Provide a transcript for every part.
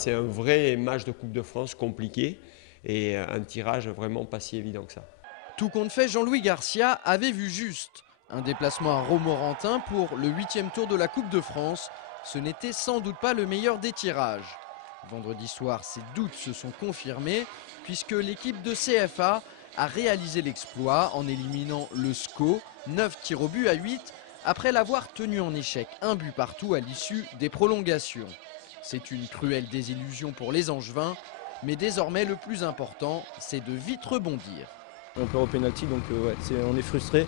C'est un vrai match de Coupe de France compliqué et un tirage vraiment pas si évident que ça. Tout compte fait, Jean-Louis Garcia avait vu juste. Un déplacement à Romorantin pour le 8e tour de la Coupe de France. Ce n'était sans doute pas le meilleur des tirages. Vendredi soir, ses doutes se sont confirmés puisque l'équipe de CFA a réalisé l'exploit en éliminant le SCO, 9 tirs au but à 8, après l'avoir tenu en échec, un but partout à l'issue des prolongations. C'est une cruelle désillusion pour les Angevins, mais désormais le plus important, c'est de vite rebondir. On perd au pénalty, donc ouais, on est frustré.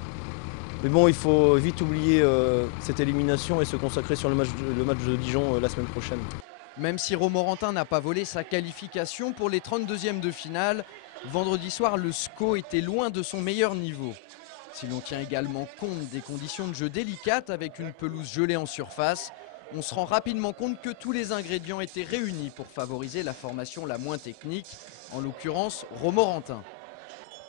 Mais bon, il faut vite oublier cette élimination et se consacrer sur le match de Dijon la semaine prochaine. Même si Romorantin n'a pas volé sa qualification pour les 32e de finale, vendredi soir, le SCO était loin de son meilleur niveau. Si l'on tient également compte des conditions de jeu délicates avec une pelouse gelée en surface, on se rend rapidement compte que tous les ingrédients étaient réunis pour favoriser la formation la moins technique, en l'occurrence Romorantin.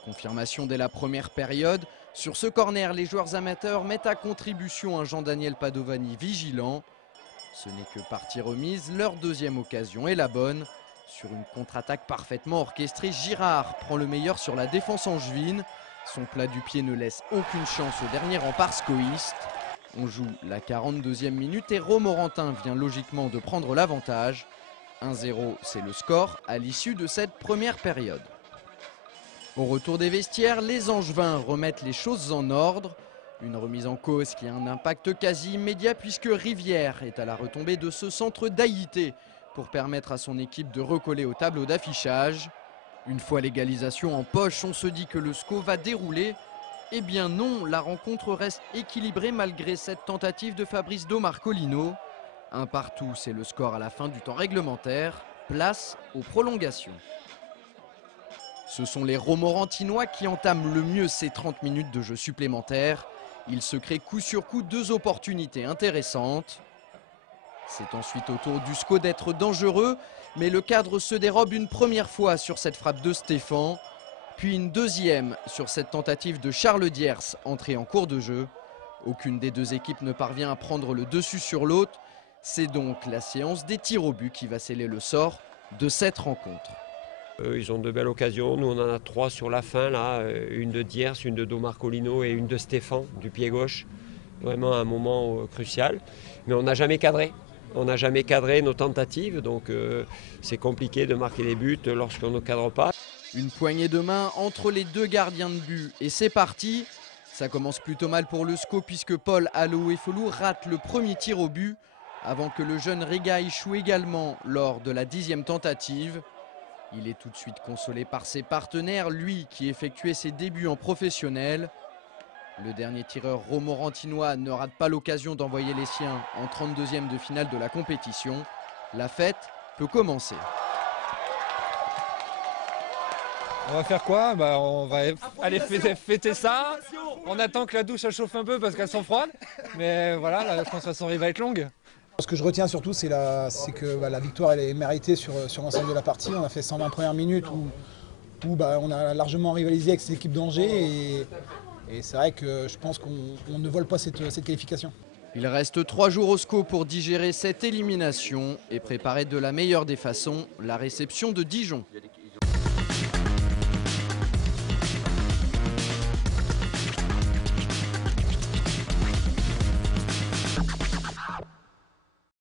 Confirmation dès la première période. Sur ce corner, les joueurs amateurs mettent à contribution un Jean-Daniel Padovani vigilant. Ce n'est que partie remise, leur deuxième occasion est la bonne. Sur une contre-attaque parfaitement orchestrée, Girard prend le meilleur sur la défense angevine. Son plat du pied ne laisse aucune chance au dernier rempart scoïste. On joue la 42e minute et Romorantin vient logiquement de prendre l'avantage. 1-0, c'est le score à l'issue de cette première période. Au retour des vestiaires, les Angevins remettent les choses en ordre. Une remise en cause qui a un impact quasi immédiat puisque Rivière est à la retombée de ce centre d'Haïté pour permettre à son équipe de recoller au tableau d'affichage. Une fois l'égalisation en poche, on se dit que le SCO va dérouler. Eh bien non, la rencontre reste équilibrée malgré cette tentative de Fabrice Domarcolino. Un partout, c'est le score à la fin du temps réglementaire. Place aux prolongations. Ce sont les Romorantinois qui entament le mieux ces 30 minutes de jeu supplémentaires. Ils se créent coup sur coup 2 opportunités intéressantes. C'est ensuite au tour du SCO d'être dangereux, mais le cadre se dérobe une première fois sur cette frappe de Stéphane, puis une deuxième sur cette tentative de Charles Diers entrée en cours de jeu. Aucune des deux équipes ne parvient à prendre le dessus sur l'autre. C'est donc la séance des tirs au but qui va sceller le sort de cette rencontre. Ils ont de belles occasions, nous on en a 3 sur la fin, là, une de Diers, une de Domarcolino et une de Stéphane du pied gauche. Vraiment un moment crucial, mais on n'a jamais cadré. On n'a jamais cadré nos tentatives, donc c'est compliqué de marquer des buts lorsqu'on ne cadre pas. Une poignée de main entre les deux gardiens de but et c'est parti. Ça commence plutôt mal pour le SCO puisque Paul Aloefolou rate le premier tir au but avant que le jeune Riga échoue également lors de la 10e tentative. Il est tout de suite consolé par ses partenaires, lui qui effectuait ses débuts en professionnel. Le dernier tireur romorantinois ne rate pas l'occasion d'envoyer les siens en 32e de finale de la compétition. La fête peut commencer. On va faire quoi? On va aller fêter ça. On attend que la douche elle chauffe un peu parce qu'elles sont froides. Mais voilà, je pense que la soirée va être longue. Ce que je retiens surtout, c'est que la victoire elle est méritée sur l'ensemble de la partie. On a fait 120 premières minutes où on a largement rivalisé avec cette équipe d'Angers. Et c'est vrai que je pense qu'on ne vole pas cette qualification. Il reste 3 jours au SCO pour digérer cette élimination et préparer de la meilleure des façons la réception de Dijon.